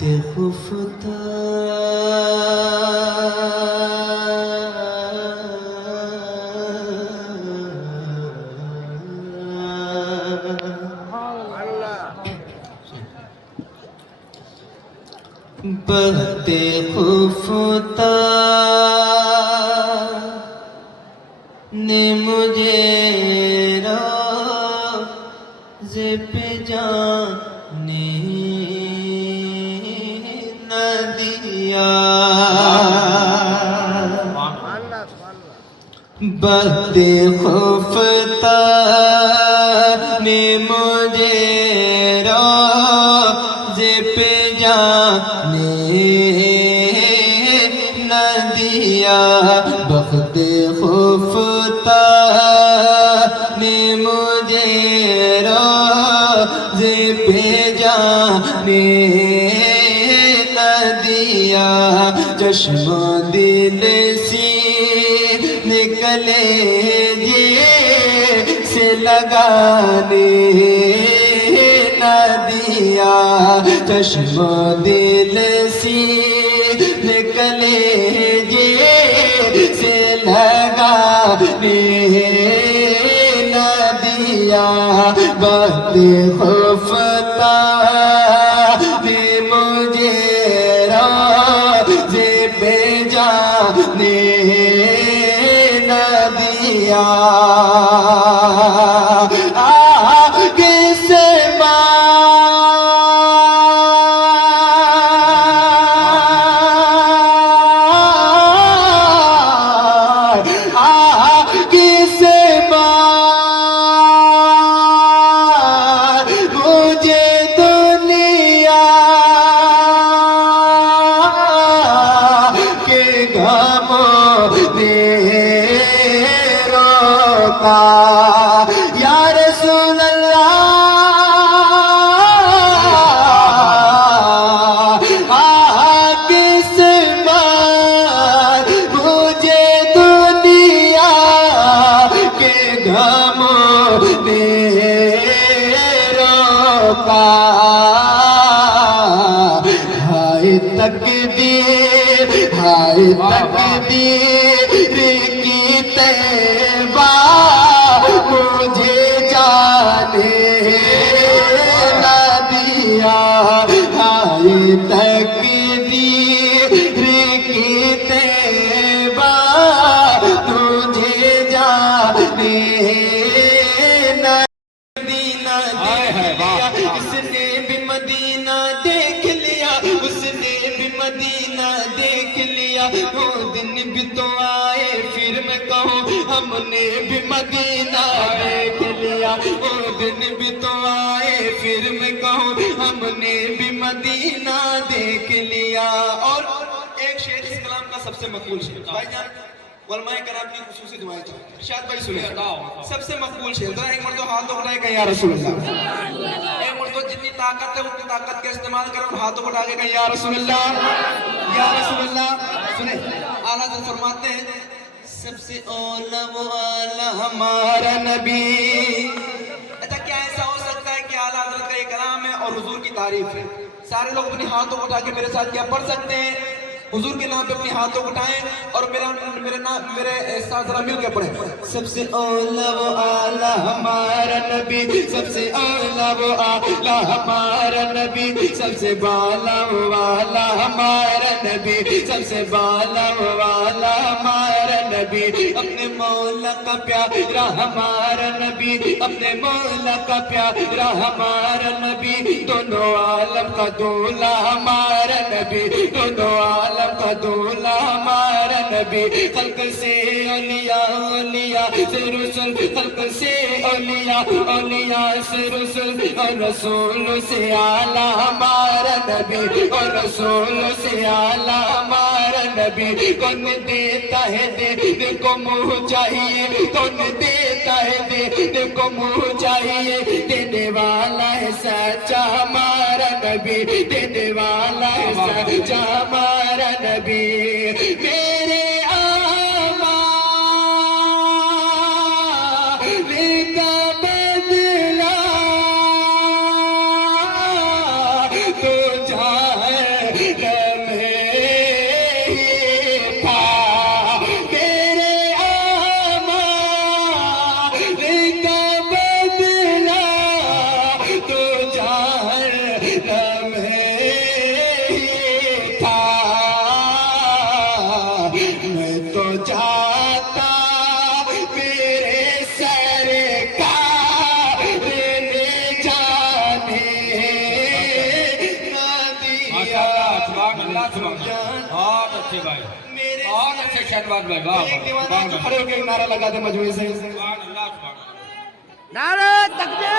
خفتا بہتے خفتا نے مجھے روز پہ جانے نہ دیا بہتے خفتا نے مجھے روز پہ جانے نہ دیا بخت خفتا نے مجھے روز پہ جانے نہ دیا چشم دل سی نکلے سے لگانے نہ دیا چشم دل سی نکلے سے لگانے نہ دیا بہت خفتا نے مجھے روز پہ جانے نہ دیا آگے سے یا رسول اللہ کس بار مجھے دنیا کے غموں نے روکا ہائے تقدیر کی طیبہ مجھے جانے نہ دیا ہائے تقدیر کی طیبہ تجھے جانے نہ مدینہ دیکھ لیا اس نے بھی مدینہ دیکھ لیا اس نے بھی مدینہ دیکھ لیا وہ دن بھی تو آئے پھر میں کہوں ہم نے بھی مدینہ دیکھ لیا وہ دن بھی تو آئے پھر میں کہوں ہم نے بھی مدینہ دیکھ لیا اور ایک شعر اس کلام کا سب سے مقبول شعر بھائی جان علماء کرام کی خصوصی دعائیں چاہتے شاید بھائی سنیں سب سے مقبول شعر ذرا ایک مرتبہ ہاتھوں اٹھائے کہ یا رسول اللہ ایک مرتبہ جتنی طاقت ہے اتنی طاقت کا استعمال کریں اور ہاتھوں اٹھا کے کہ یا رسول اللہ سنیں اعلیٰ حضرت فرماتے ہیں سب سے اولا وہ اعلیٰ ہمارا نبی اچھا کیا ایسا ہو سکتا ہے کہ اعلیٰ حضرت کا یہ کلام ہے اور حضور کی تعریف ہے سارے لوگ اپنے ہاتھوں اٹھا کے میرے ساتھ کیا پڑھ سکتے ہیں حضور کے نام پہ اپنے ہاتھوں اٹھائیں اور میرے ساتھ ذرا مل کے پڑھیں سب سے اولا وہ اعلیٰ ہمارا نبی سب سے اولا وہ اعلیٰ ہمارا نبی سب سے بالا وہ اعلیٰ ہمارا نبی سب سے بالا وہ اعلیٰ ہمارا نبی اپنے مولا کا پیارا ہمارا نبی اپنے مولا کا پیارا ہمارا نبی دونوں عالم کا دولا ہمارا نبی دونوں عالم کا دولا ہمارا نبی خلق سے اولیاء اولیاء سے رسول خلق سے اولیاء اولیاء سے رسول اور رسول سے اعلیٰ ہمارا نبی اور رسول سے اعلیٰ ہمارا نبی کون دیتا ہے دینے کو منہ چاہیے کون دیتا ہے دینے کو منہ چاہیے دینے والا ہے سچا ہمارا نبی دینے والا ہے سچا ہمارا نبی میرے آمال کا بدلہ تو جائے عطا میرے سرکار نے جانے نہ دیا بہت اچھے بھائی، بہت اچھے شہباز بھائی، ایک دیوانہ جو کھڑے ہو کے نعرہ لگا دے مجموعے سے نعرہ تکبیر